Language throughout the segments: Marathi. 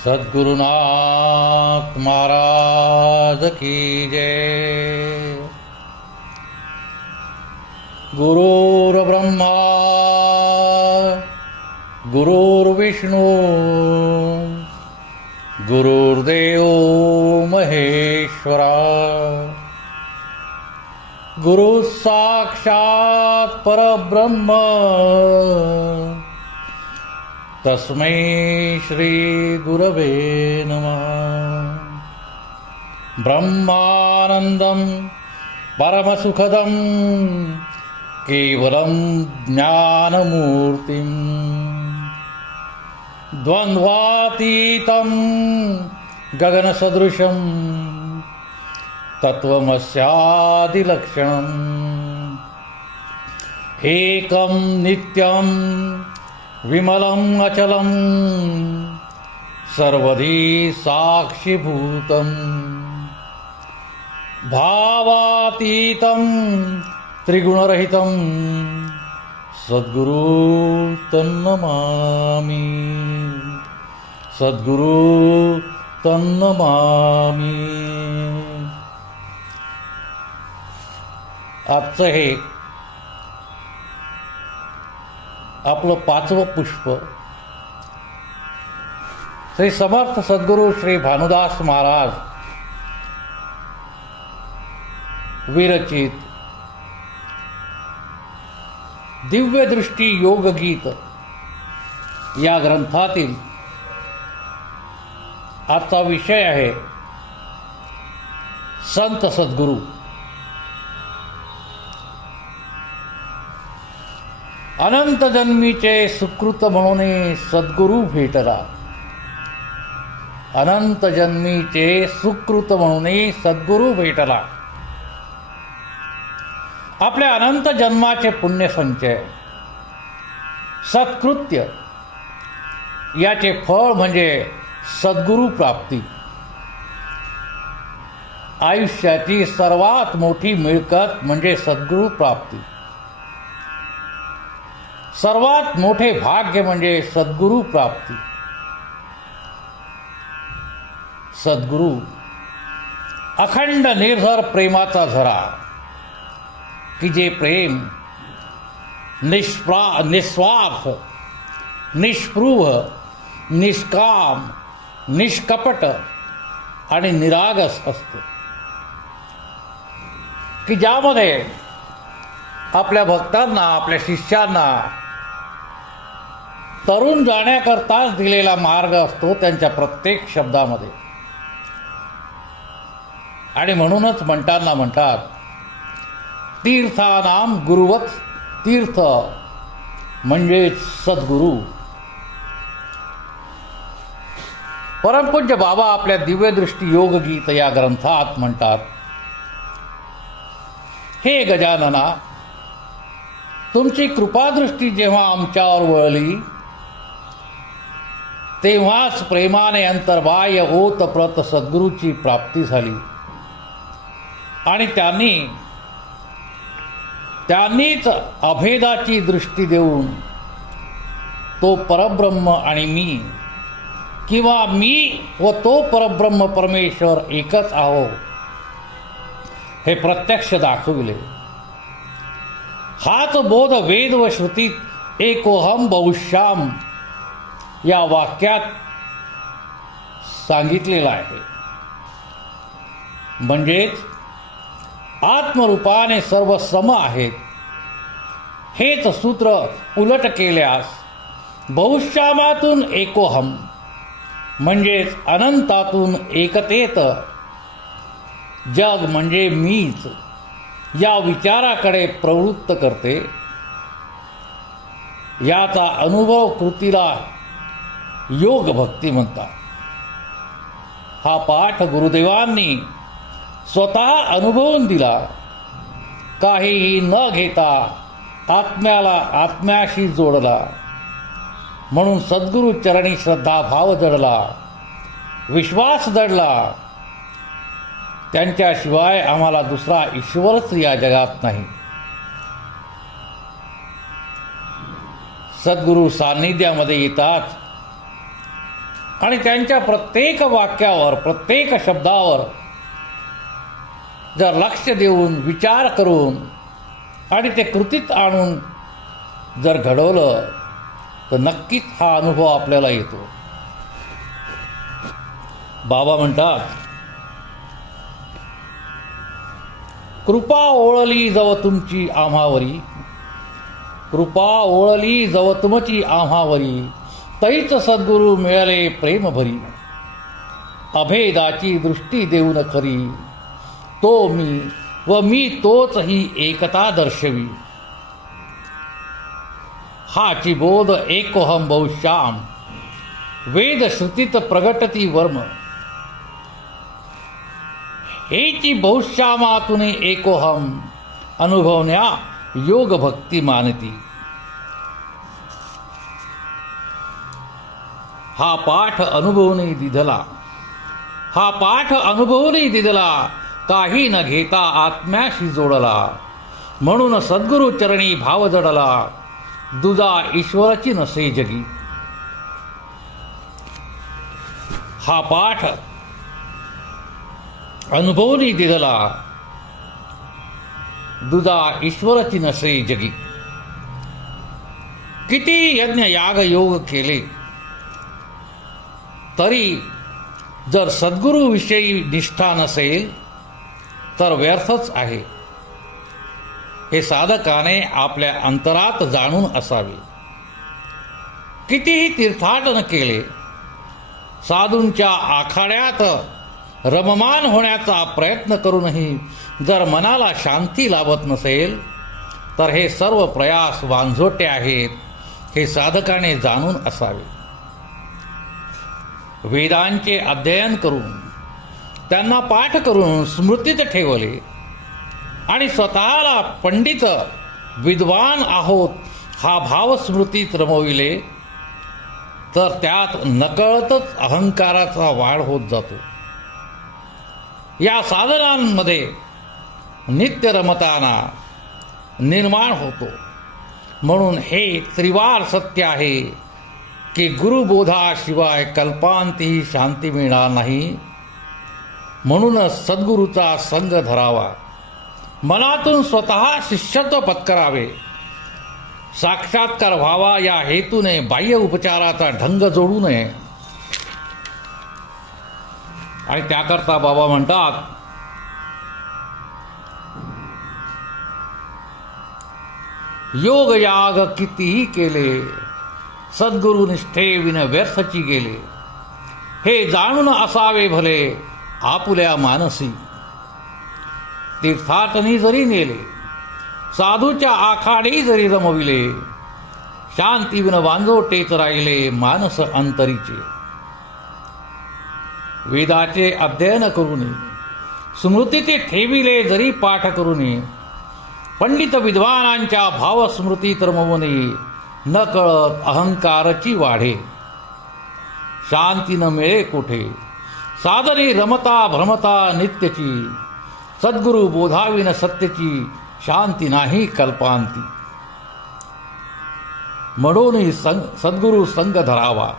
सद्गुरुनाथ महाराज की जय। गुरुर्ब्रह्मा गुरुर्विष्णू गुरुर्देव महेश्वरा गुरु साक्षात परब्रह्म तस्मै श्री गुरवे नमः। ब्रह्मानंदं परमसुखदं केवलं ज्ञानमूर्तिं द्वन्द्वातीतं गगनसदृशं तत्त्वमस्यादिलक्षणम् एकं नित्यं विमलम् अचलम् सर्वधी साक्षिभूतम् भावातीतं त्रिगुणरहितं सद्गुरु तन्नमामि सद्गुरु तन्नमामि। आजचं हे आपलं 5वं पुष्प श्री समर्थ सद्गुरू श्री भानुदास महाराज विरचित दिव्य दृष्टी योग गीत या ग्रंथातील आजचा विषय आहे संत सद्गुरू। अनंत जन्मीचे सुकृत म्हणून सद्गुरू भेटला। अनंत जन्मीचे सुकृत म्हणून सद्गुरू भेटला। आपल्या अनंत जन्माचे पुण्यसंचय सत्कृत्य याचे फळ म्हणजे सद्गुरू प्राप्ती। आयुष्याची सर्वात मोठी मिळकत म्हणजे सद्गुरू प्राप्ती। सर्वात मोठे भाग्य म्हणजे सद्गुरू प्राप्ती। सद्गुरू अखंड निर्झर प्रेमाचा झरा की जे प्रेम निस्वार्थ निष्पृह निष्काम निष्कपट आणि निरागस असते, की ज्यामध्ये आपल्या भक्तांना आपल्या शिष्यांना तरुण जाण्याकरताच दिलेला मार्ग असतो त्यांच्या प्रत्येक शब्दामध्ये। आणि म्हणूनच म्हणतात तीर्थानाम गुरुवत तीर्थ म्हणजे सद्गुरू। परमपूज्य बाबा आपल्या दिव्यदृष्टी योग गीत या ग्रंथात म्हणतात, हे गजानना, तुमची कृपादृष्टी जेव्हा आमच्यावर वळली तेव्हाच प्रेमाने अंतर्बाह्य ओतप्रत सद्गुरूची प्राप्ती झाली। आणि त्यांनीच अभेदाची दृष्टी देऊन तो परब्रह्म आणि मी किंवा मी व तो परब्रह्म परमेश्वर एकच आहो हे प्रत्यक्ष दाखविले। हाच बोध वेद व श्रुतीत एकोहम बहुश्याम या वाक्यात सांगितलेला आहे। म्हणजेच आत्मरूपाने सर्व सम आहेत। हेच सूत्र उलट केल्यास बहुश्यामातून एकोहम म्हणजेच अनंतातून एकतेत जग म्हणजे मीच या विचाराकडे प्रवृत्त करते। याचा अनुभव कृतीला योग भक्ती म्हणतात। हा पाठ गुरुदेवांनी स्वतः अनुभवून दिला। काहीही न घेता आत्म्याला आत्म्याशी जोडला, म्हणून सद्गुरू चरणी श्रद्धाभाव जडला, विश्वास जडला। त्यांच्याशिवाय आम्हाला दुसरा ईश्वरच या जगात नाही। सद्गुरू सान्निध्यामध्ये येतात आणि त्यांच्या प्रत्येक वाक्यावर, प्रत्येक शब्दावर जर लक्ष देऊन, विचार करून आणि ते कृतीत आणून जर घडवलं तर नक्कीच हा अनुभव आपल्याला येतो. बाबा म्हणतात, कृपा ओळली जव तुमची आम्हावरी, कृपा ओळली जव तुमची आम्हावरी, तैच सद्गुरु मिळाले प्रेम भरी. अभेदाची दृष्टी देऊन खरी, तो मी व मी तोच ही एकता दर्शवी. हाची बोध एकोहम बहुश्याम, वेद श्रुतीत प्रगटती वर्म. हेची बहुश्यामातून एकोहम, अनुभवण्या योग भक्ती मानती. हा पाठ अनुभवनी दिधला, हा पाठ अनुभवनी दिधला, काही न घेता आत्म्याशी जोडला. म्हणून सद्गुरु चरणी भाव जडला, दुजा ईश्वराची नसे जगी. हा पाठ अनुभवनी दिधला, दुजा ईश्वराची नसे जगी. किती यज्ञ याग योग केले तरी जर सद्गुरूविषयी निष्ठा नसेल तर व्यर्थच आहे. हे साधकाने आपल्या अंतरात जाणून असावे. कितीही तीर्थाटन केले, साधूंच्या आखाड्यात रममान होण्याचा प्रयत्न करूनही जर मनाला शांती लाभत नसेल तर हे सर्व प्रयास वांझोटे आहेत, हे साधकाने जाणून असावे. वेदांचे अध्ययन करून, त्यांना पाठ करून स्मृतीत ठेवले आणि स्वतःला पंडित विद्वान आहोत हा भाव स्मृतीत रमविले तर त्यात नकळतच अहंकाराचा वाढ होत जातो. या साधनांमध्ये नित्य रमताना निर्माण होतो. म्हणून हे त्रिवार सत्य आहे की गुरुबोधाशिवाय कल्पांतीही शांती मिळणार नाही. म्हणूनच सद्गुरूचा संग धरावा, मनातून स्वतः शिष्यत्व पत्करावे, साक्षात्कार व्हावा या हेतूने बाह्य उपचाराचा ढंग जोडू नये. आणि त्याकरता बाबा म्हणतात, योग याग कितीही केले, सद्गुरु निष्ठे विन व्यर्थची गेले. हे जाणून असावे भले आपुल्या मानसी. तीर्थाटनी जरी नेले, साधूच्या आखाडी जरी रमविले, शांती विन वांझोटेच राहिले मानस अंतरीचे. वेदाचे अध्ययन करून, स्मृतीचे ठेविले जरी पाठ करून, पंडित विद्वानांच्या भावस्मृतीत रमवणे, न कळत अहंकारची वाढे. शांती न मिळे कोठे, साधने रमता भ्रमता नित्यची. सद्गुरु बोधाविन सत्यची, शांती नाही कल्पांती. म्हणून सद्गुरु संग धरावा,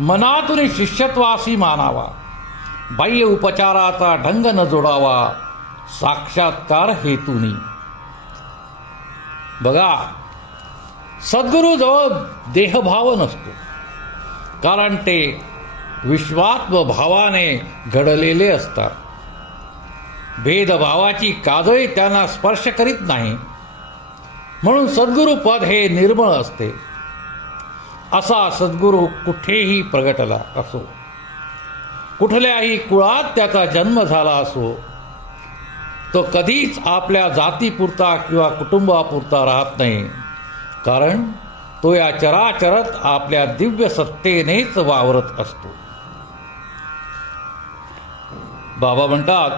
मनातून शिष्यत्वासी मानावा. बाह्य उपचाराचा ढंग न जोडावा, साक्षात्कार हेतूनी. बघा, सद्गुरूजवळ देहभाव नसतो, कारण ते विश्वात्म भावाने घडलेले असतात. भेदभावाची काजळी त्यांना स्पर्श करीत नाही. म्हणून सद्गुरू पद हे निर्मळ असते. असा सद्गुरू कुठेही प्रगटला असो, कुठल्याही कुळात त्याचा जन्म झाला असो, तो कधीच आपल्या जातीपुरता किंवा कुटुंबापुरता राहत नाही. कारण तो या चराचरात आपल्या दिव्य सत्तेनेच वावरत असतो. बाबा म्हणतात,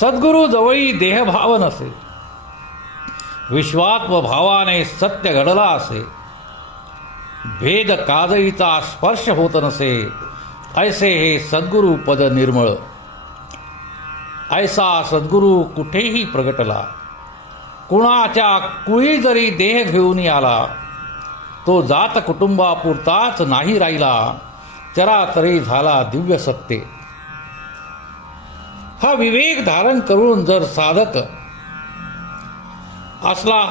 सद्गुरू जवळी देहभाव नसे, विश्वात्म भावाने सत्य घडला असे, भेद काजळीचा स्पर्श होत नसे, ऐसे हे सद्गुरू पद निर्मळ. ऐसा सद्गुरू कुठेही प्रगटला. कुणाच्या कुळी जरी देह घेऊन आला, तो जात कुटुंबापुरताच नाही राहिला, चराचरी झाला दिव्य सत्ते. हा विवेक धारण करून जर साधक असला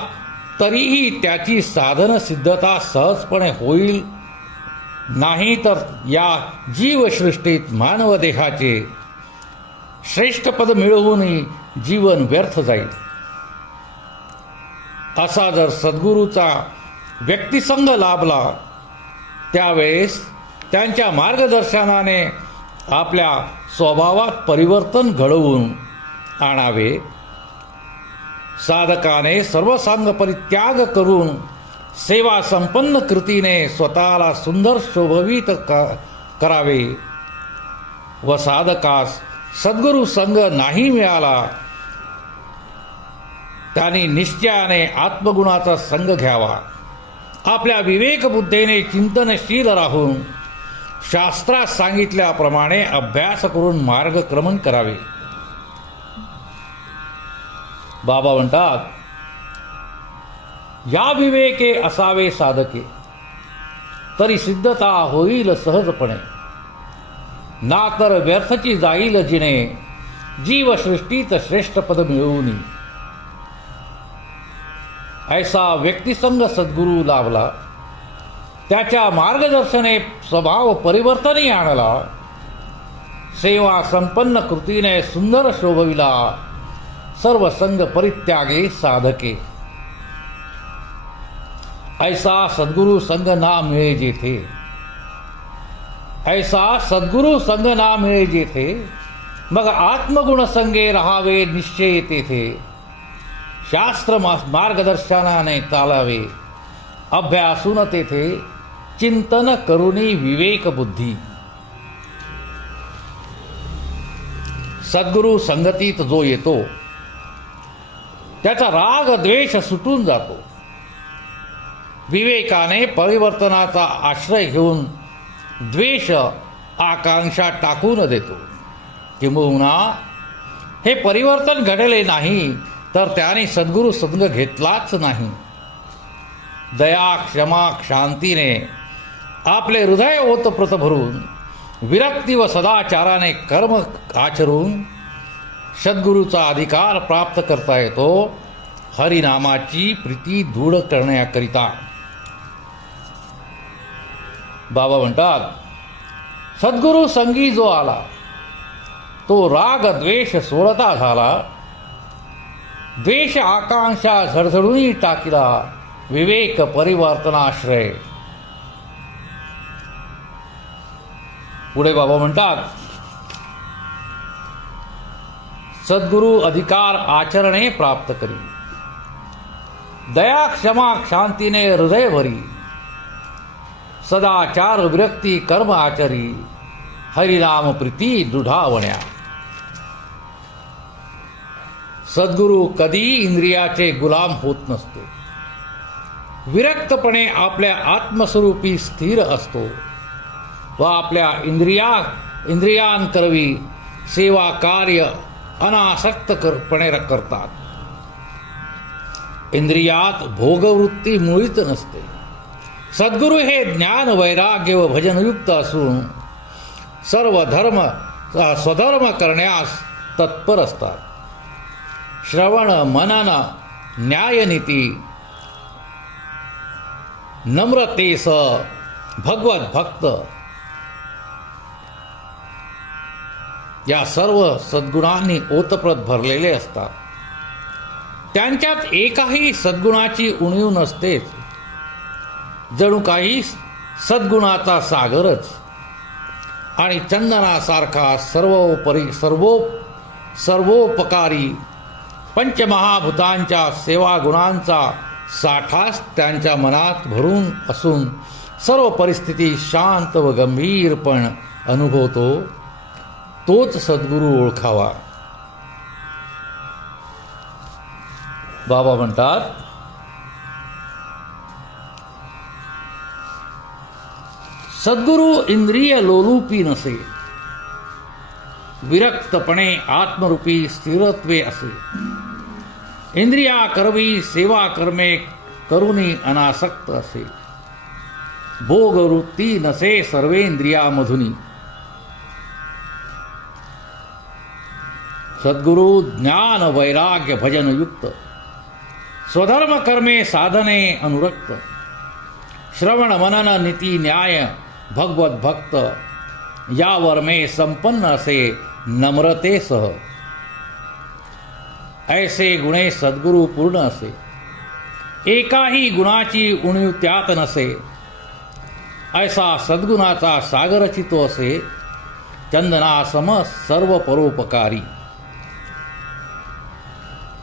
तरीही त्याची साधन सिद्धता सहजपणे होईल. नाही तर या जीवसृष्टीत मानवदेहाचे श्रेष्ठ पद मिळवूनही जीवन व्यर्थ जाईल. असा जर सद्गुरूचा व्यक्तिसंग लाभला त्यावेळेस त्यांच्या मार्गदर्शनाने आपल्या स्वभावात परिवर्तन घडवून आणावे. साधकाने सर्वसांग परित्याग करून सेवा संपन्न कृतीने स्वतःला सुंदर शोभवित करावे व साधकास सद्गुरु संग नाही मिळाला त्यांनी निश्चयाने आत्मगुणाचा संग घ्यावा. आपल्या विवेकबुद्धीने चिंतनशील राहून शास्त्रात सांगितल्याप्रमाणे अभ्यास करून मार्गक्रमण करावे. बाबा म्हणतात, या विवेके असावे साधके तरी सिद्धता होईल सहजपणे. ना तर व्यर्थची जाईल जिने जीवसृष्टीत श्रेष्ठ पद मिळवून. ऐसा व्यक्तिसंग सद्गुरू लाभला. त्याच्या मार्गदर्शने स्वभाव परिवर्तनही आणला. सेवा संपन्न कृतीने सुंदर शोभविला. सर्व संग परित्यागे साधके. ऐसा सद्गुरु संग ना मिळे जेथे. ऐसा सद्गुरु संग ना मिळे जेथे मग आत्मगुण संगे राहावे निश्चय तेथे. शास्त्र मार्गदर्शनाने चालावे अभ्यासून तेथे चिंतन करुनी विवेक बुद्धी. सद्गुरु संगतीत जो येतो त्याचा राग द्वेष सुटून जातो. विवेकाने परिवर्तनाचा आश्रय घेऊन द्वेष आकांक्षा टाकून देतो. किंबहुना हे परिवर्तन घडले नाही तर त्याने सद्गुरु संग घेतलाच नाही. दया क्षमा शांतीने आपले हृदय ओतप्रोत भरून विरक्ती व सदाचाराने कर्म आचरून सद्गुरूचा अधिकार प्राप्त करता येतो. हरिनामाची प्रीती दृढ करण्याकरिता. बाबा म्हणतात, सद्गुरु संगी जो आला तो राग द्वेष सोडता झाला. द्वेष आकांक्षा झडझडून टाकिला विवेक परिवर्तनाश्रय. पुढे बाबा म्हणतात, सद्गुरु अधिकार आचरणे प्राप्त करी. दया क्षमा शांतीने हृदय भरी. सदाचार विरक्ती कर्म आचरी. हरिनाम प्रीती दृढावण्या. सद्गुरु कधी इंद्रियाचे गुलाम होत नसतो. विरक्तपणे आपल्या आत्मस्वरूपी स्थिर असतो व आपल्या इंद्रियांकरवी सेवा कार्य अनासक्तपणे करतात. इंद्रियात भोगवृत्ती मुळीच नसते. सद्गुरु हे ज्ञान वैराग्य व भजनयुक्त असून सर्व धर्म स्वधर्म करण्यास तत्पर असतात. श्रवण मनन न्यायनीती नम्रतेस भगवत भक्त या सर्व सद्गुणांनी ओतप्रोत भरलेले असतात. त्यांच्यात एकाही सद्गुणाची उणीव नसतेच. जणू काही सद्गुणाचा सागरच आणि चंदनासारखा सर्वोपकारी पंचमहाभूतांच्या सेवा गुणांचा साठाच त्यांच्या मनात भरून असून सर्व परिस्थिती शांत व गंभीरपण अनुभवतो. तोच सद्गुरू ओळखावा. बाबा म्हणतात, सद्गुरू इंद्रिय लोलुपी नसे. विरक्तपणे आत्मरूपी स्थिरत्वे असे. इंद्रिया करवी सेवा कर्मे करुणी अनासक्त असे. भोगवृत्ती नसे सर्वेंद्रियामधुनी. सद्गुरु ज्ञान वैराग्य भजन युक्त, स्वधर्म कर्मे साधने अनुरक्त, श्रवण मनन नीती न्याय भगवत भक्त, यावर में संपन्न असे नम्रते सह. ऐसे गुणे सद्गुरु पूर्ण असे, एकाही गुणाची उणीव त्यात नसे. ऐसा सद्गुणाचा सागर चितो असे, चंदनासम सर्व परोपकारी.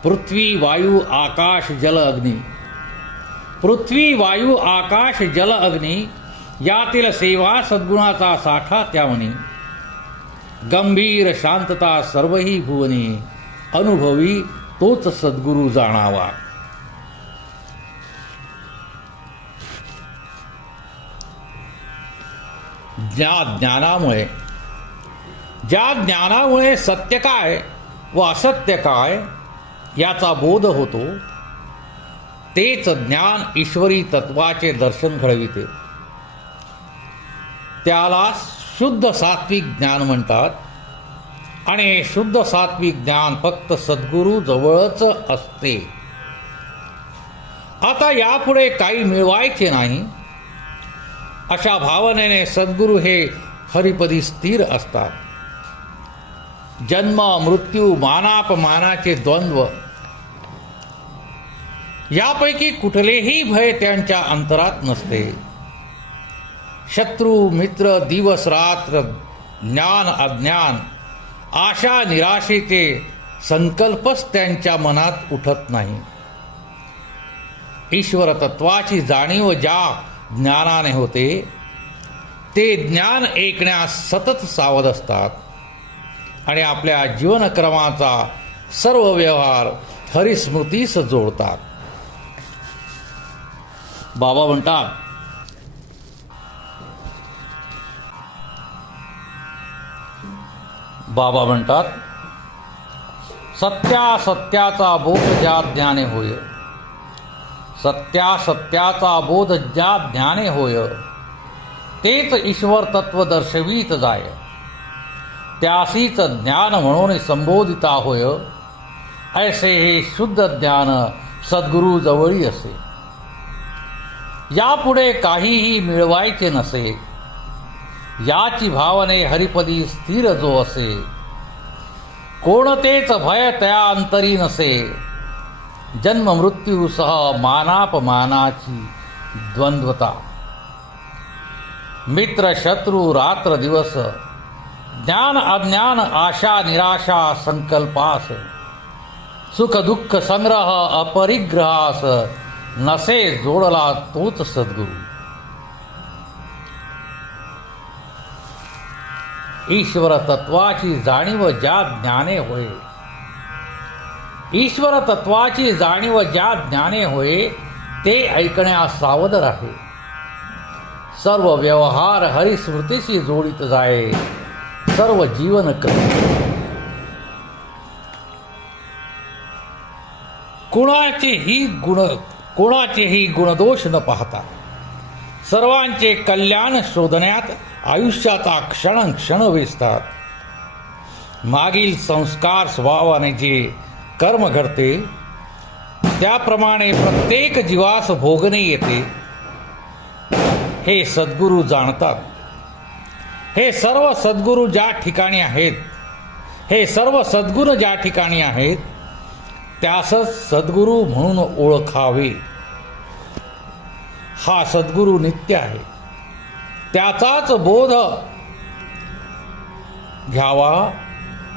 पृथ्वी वायू आकाश जल अग्नी, पृथ्वी वायू आकाश जल अग्नी यातील सेवा सद्गुणाचा साठा त्यावनी. गंभीर शांतता सर्वही भुवनी, अनुभवी तोच सद्गुरु जाणावा. ज्या ज्ञानामुळे सत्य काय व असत्य काय याचा बोध होतो, तेच ज्ञान ईश्वरी तत्वाचे दर्शन घडविते. त्याला शुद्ध सात्विक ज्ञान म्हणतात. आणि शुद्ध सात्विक ज्ञान फक्त सद्गुरु जवळच असते. आता यापुढे काही मिळवायचे नाही अशा भावनेने सद्गुरु हे हरिपदी स्थिर असतात. जन्म मृत्यू मानापमानाचे द्वंद्व यापैकी कुठलेही भय त्यांच्या अंतरात नसते. शत्रू मित्र दिवस रात्र ज्ञान अज्ञान आशा निराशेचे संकल्पच त्यांच्या मनात उठत नाही. ईश्वर तत्वाची जाणीव ज्या ज्ञानाने होते, ते ज्ञान ऐकण्यास सतत सावध असतात आणि आपल्या जीवनक्रमाचा सर्व व्यवहार हरिस्मृतीस जोडतात. बाबा म्हणतात, सत्यासत्याचा बोध ज्या ज्ञाने होय, सत्यासत्याचा बोध ज्या ज्ञाने होय, तेच ईश्वर तत्व दर्शवीत जाय. त्यासीच ज्ञान म्हणून संबोधिता होय. ऐसे हे शुद्ध ज्ञान सद्गुरु जवळी असे. यापुढे काहीही मिळवायचे नसे याची भावने हरिपदी स्थिर जो असे. कोणतेच भय त्या अंतरी नसे. जन्म मृत्यूसह मानापमानाची द्वंद्वता. मित्र शत्रू रात्र दिवस ज्ञान अज्ञान आशा निराशा संकल्पास. सुख दुःख संग्रह अपरिग्रहास नसे जोडला तोच सद्गुरु. ईश्वर तत्वाची जाणीव ज्या ज्ञाने होय, ईश्वर तत्वाची जाणीव ज्या ज्ञाने होय, ते ऐकण्यास सावध राहे. सर्व व्यवहार हरिस्मृतीशी जोडित जाय. सर्व जीवन कोणाचेही गुणदोष न पाहता सर्वांचे कल्याण शोधण्यात आयुष्याचा क्षण क्षण वेचतात. मागील संस्कार स्वभावाने जे कर्म घडते त्याप्रमाणे प्रत्येक जीवास भोगणे येते, हे सद्गुरु जाणतात. हे सर्व सद्गुरु ज्या ठिकाणी आहेत, हे सर्व सद्गुण ज्या ठिकाणी आहेत, त्यासच सद्गुरु म्हणून ओळखावे. हा सद्गुरु नित्य आहे, त्याचाच बोध घ्यावा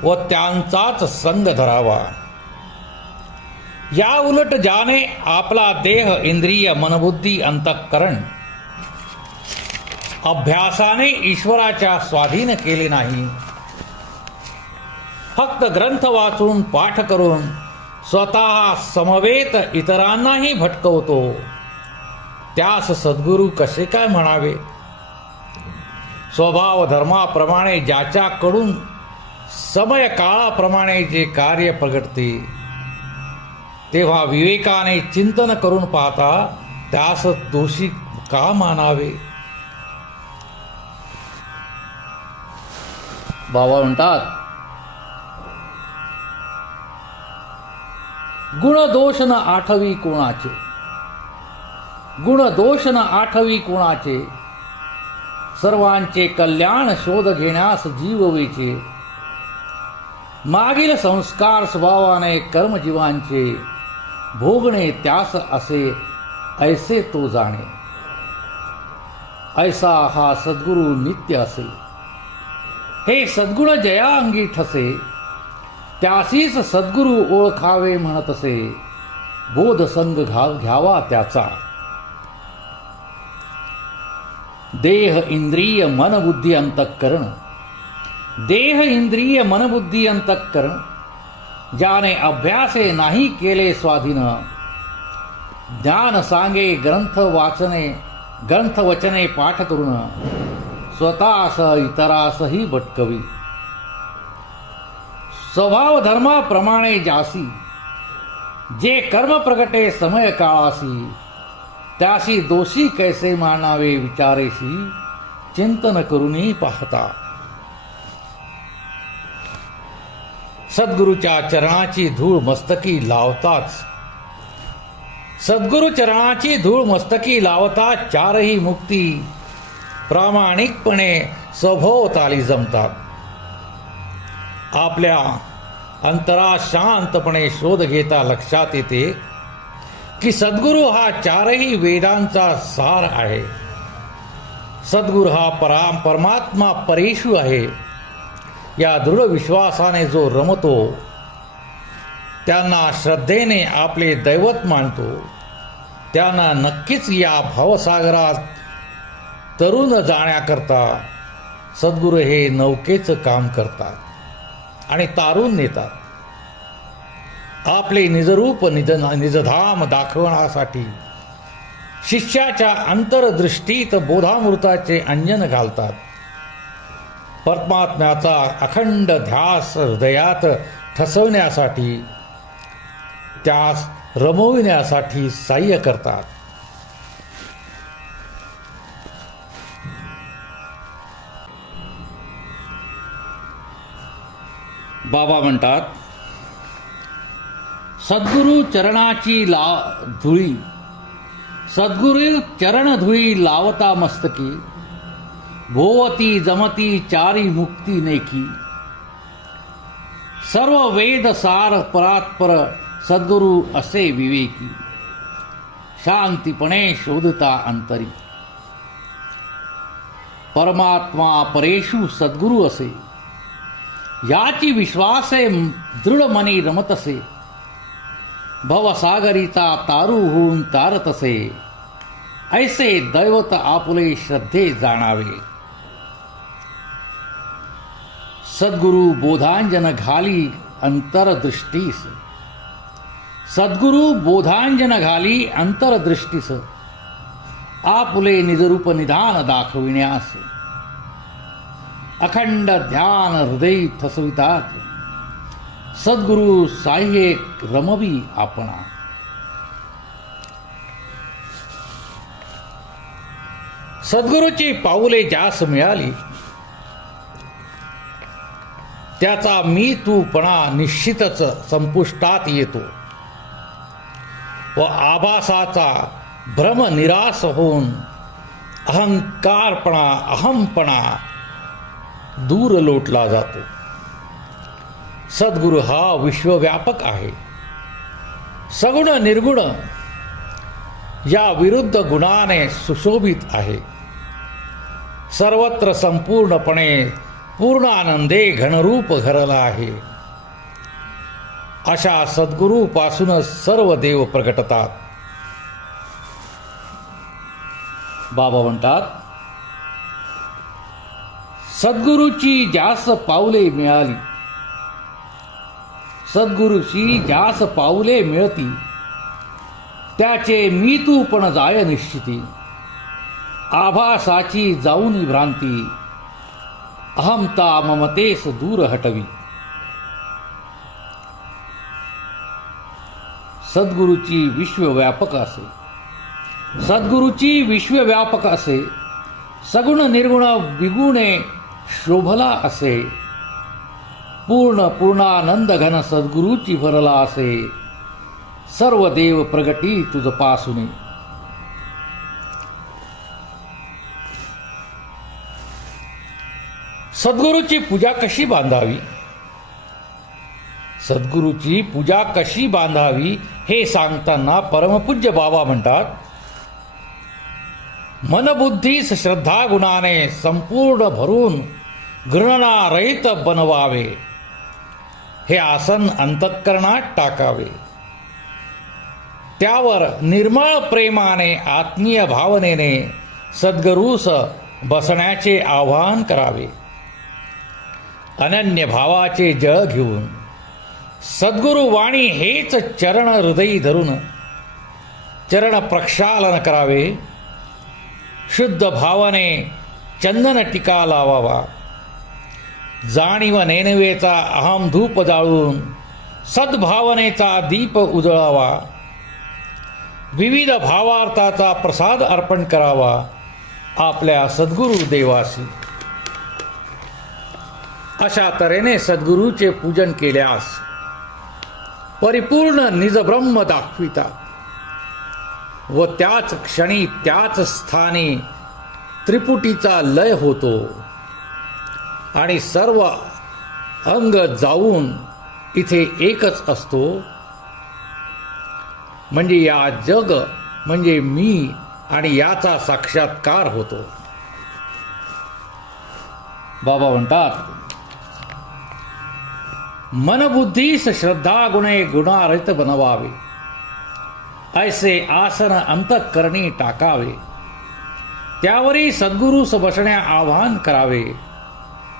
व त्यांचाच संग धरावा. या उलट ज्याने आपला देह इंद्रिय मनबुद्धी अंतःकरण अभ्यासाने ईश्वराच्या स्वाधीन केले नाही, फक्त ग्रंथ वाचून पाठ करून स्वतः समवेत इतरांनाही भटकवतो, त्यास सद्गुरु कसे काय म्हणावे. स्वभाव धर्माप्रमाणे ज्याच्याकडून समय काळाप्रमाणे जे कार्य प्रगटते, तेव्हा विवेकाने चिंतन करून पाहता त्यास दोषी का मानावे. बाबा म्हणतात, गुण दोष न आठवी कोणाचे, गुण दोष न आठवी कोणाचे, सर्वांचे कल्याण शोध घेण्यास जीव वेचे, मागील संस्कार स्वभावाने कर्मजीवांचे, भोगणे त्यास असे ऐसे तो जाणे, ऐसा हा सद्गुरु नित्य असे, हे सद्गुण जया अंगी ठसे, त्यासीच सद्गुरु ओळखावे म्हणत असे, बोध संग घ्यावा त्याचा, देह इंद्रिय मन बुद्धी अंतःकरण, देह इंद्रिय मन बुद्धी अंतःकरण, ज्याने अभ्यासे नाही केले स्वाधीन, ज्ञान सांगे ग्रंथ वाचने, ग्रंथ वचने पाठ करून, स्वतःस इतरासही भटकवी, स्वभाव धर्माप्रमाणे जासी, जे कर्म प्रगटे समय काळासी, त्यासी दोषी कैसे मानावे विचारेशी, चिंतन करूनही पाहता. सद्गुरूच्या चरणाची धूळ मस्तकी लावताच, सद्गुरु चरणाची धूळ मस्तकी लावता चारही मुक्ती प्रामाणिकपणे सभोवताली जमतात. आपल्या अंतरात शांतपणे शोध घेता लक्षात येते की सद्गुरु हा चारही वेदांचा सार आहे. सद्गुरु हा परमात्मा परेशू आहे. या दृढ विश्वासाने जो रमतो, त्यांना श्रद्धेने आपले दैवत मानतो, त्यांना नक्कीच या भवसागरात तरुण जाण्याकरता सद्गुरु हे नौकेचं काम करतात आणि तारून नेतात. आपले निजरूप निजधाम दाखवण्यासाठी शिष्याच्या अंतरदृष्टीत बोधामृताचे अंजन घालतात. परमात्म्याचा अखंड ध्यास हृदयात ठसवण्यासाठी, त्यास रमविण्यासाठी सहाय्य करतात. बाबा म्हणतात, सद्गुरु चरणाची धुळी, सद्गुरु चरण धुळी लावता मस्तकी, भोवती जमती चारी मुक्ती नेकी, सर्व वेद सार परात्पर सद्गुरु असे विवेकी, शांतीपणे शोधता अंतरी, परमात्मा परेशू सद्गुरु असे, याची विश्वासे दृढ मनी रमतसे, भवसागरीचा तारू होऊन तारतसे, ऐसे दैवत आपुले श्रद्धे जाणावे. सद्गुरु बोधांजन घाली अंतरदृष्टीस, सद्गुरु बोधांजन घाली अंतरदृष्टीस, आपुले निजरूप निधान दाखविण्यास, अखंड ध्यान हृदय ठसवितात, सद्गुरु साह्ये रमवी आपणा. सद्गुरूची पाऊले ज्यास मिळाली, त्याचा मी तूपणा निश्चितच संपुष्टात येतो व आभासाचा भ्रम निराश होऊन अहंकारपणा अहमपणा दूर लोटला जातो. सद्गुरु हा विश्वव्यापक आहे. सगुण निर्गुण या विरुद्ध गुणाने सुशोभित आहे. सर्वत्र संपूर्णपणे पूर्ण आनंदे घनरूप घरला आहे. अशा सद्गुरूपासूनच सर्व देव प्रगटतात. बाबा म्हणतात, सद्गुरूची ज्यास पाऊले मिळाली, सद्गुरूची ज्यास पाऊले मिळती, त्याचे मी तू पण जाय निश्चिती, आभासाची जाऊनी भ्रांती, अहमता ममतेस दूर हटवी. सद्गुरूची विश्वव्यापक असे, सद्गुरूची विश्वव्यापक असे, सगुण निर्गुण विगुणे शोभला असे, पूर्णानंद घन सद्गुरूची भरला असे सर्व देव प्रगटी तुझ पासून. सद्गुरूची पूजा कशी बांधावी? सद्गुरूची पूजा कशी बांधावी हे सांगताना परमपूज्य बाबा म्हणतात, मनबुद्धीस श्रद्धा गुणाने संपूर्ण भरून घृणा रहित बनवावे. हे आसन अंतःकरणात टाकावे. त्यावर निर्मळ प्रेमाने आत्मीय भावनेने सद्गुरूस बसण्याचे आवाहन करावे. अनन्य भावाचे जळ घेऊन सद्गुरु वाणी हेच चरण हृदयी धरून चरण प्रक्षालन करावे. शुद्ध भावाने चंदन टिका लावावा. जाणीव नेनवेचा अहम धूप जाळून सद्भावनेचा दीप उजळावा. विविध भावार्थाचा प्रसाद अर्पण करावा आपल्या सद्गुरु देवासी. अशा तऱ्हेने सद्गुरूचे पूजन केल्यास परिपूर्ण निजब्रह्म दाखविता व त्याच क्षणी त्याच स्थानी त्रिपुटीचा लय होतो आणि सर्व अंग जाऊन इथे एकच असतो. म्हणजे या जग म्हणजे मी आणि याचा साक्षात्कार होतो. बाबा म्हणतात, मनबुद्धीस श्रद्धा गुणे गुणारहित बनवावे. ऐसे आसन अंतःकरणी टाकावे. त्यावरी सद्गुरूस बसण्या आवाहन करावे.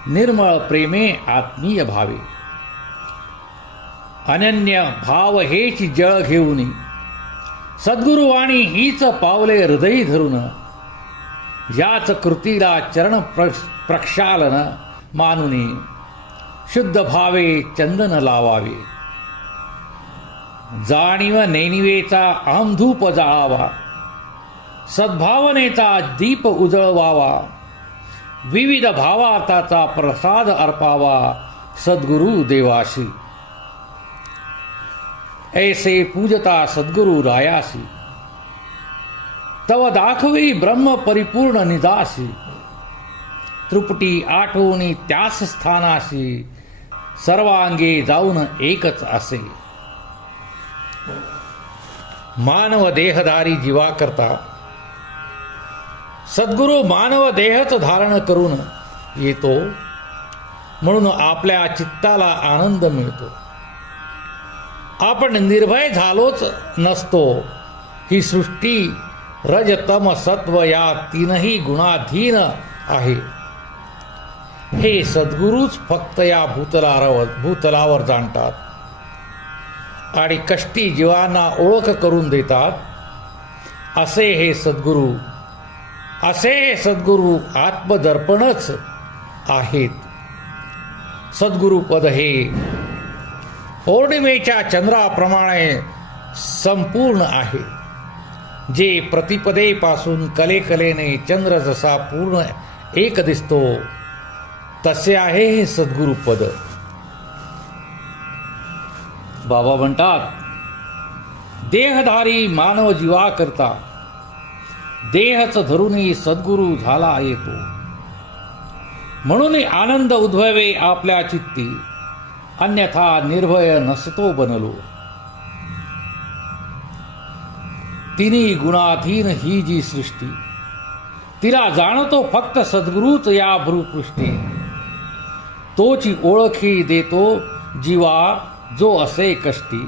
निर्मळ प्रेमे आत्मीय भावे. अनन्य भाव हेच जळ घेऊन सद्गुरुवाणी हीच पावले हृदयी धरून याच कृतीला चरण प्रक्षालन मानुनी शुद्ध भावे चंदन लावावे. जाणीव नेनिवेचा अहमधूप जाळावा. सद्भावनेचा दीप उजळवावा. विविध भावार्थाचा प्रसाद अर्पावा सद्गुरु देवासी. ऐसे पूजता सद्गुरु रायासी. तव दाखवी ब्रह्म परिपूर्ण निदासी. त्रिपुटी आठवणी त्यास स्थानासी. सर्वांगे जाऊन एकच असे. मानव देहधारी जीवा करता सद्गुरु मानव देहच धारण करून येतो. म्हणून आपल्या चित्ताला आनंद मिळतो. आपण निर्भय झालोच नसतो. ही सृष्टी रज तम सत्व या तीनही गुणाधीन आहे. हे सद्गुरूच फक्त या भूतलावर जाणतात आणि कष्टी जीवांना ओळख करून देतात. असे हे सद्गुरू आत्मदर्पणच आहेत. सद्गुरुपद हे पौर्णिमेच्या चंद्राप्रमाणे संपूर्ण आहे. जे प्रतिपदेपासून कलेकलेने चंद्र जसा पूर्ण एक दिसतो तसे आहे हे सद्गुरुपद. बाबा म्हणतात, देहधारी मानव जीवा करता देहच धरूनही सद्गुरु झाला येतो. म्हणून आनंद उद्भवे आपल्या चित्ती. अन्यथा निर्भय नसतो बनलो. तिन्ही गुणाधीन ही जी सृष्टी तिला जाणतो फक्त सद्गुरूच या भ्रूपृष्ठी. तोची ओळखी देतो जीवा जो असे कष्टी.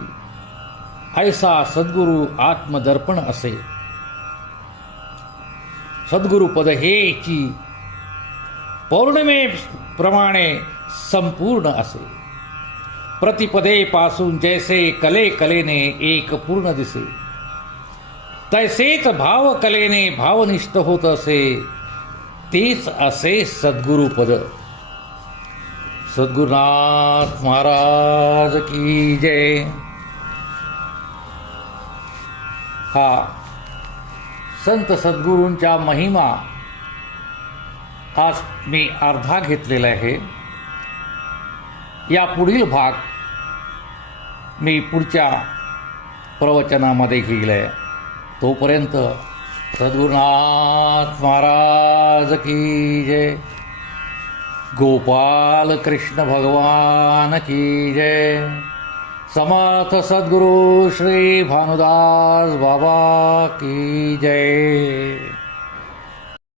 ऐसा सद्गुरु आत्मदर्पण असे. सद्गुरुपद हेची पौर्णिमेप्रमाणे संपूर्ण असे. प्रतिपदेपासून जैसे कलेने एक पूर्ण दिसे तैसेच भावकलेने भावनिष्ठ होत असे. तेच असे सद्गुरुपद. सद्गुरुनाथ महाराज की जय. हा संत सद्गुरूंच्या महिमा आज मी अर्धा घेतलेला आहे. या पुढील भाग मी पुढच्या प्रवचनामध्ये घेईल. तोपर्यंत सद्गुरुनाथ महाराज की जय. गोपाल कृष्ण भगवान की जय. समर्थ सद्गुरु श्री भानुदास बाबा की जय.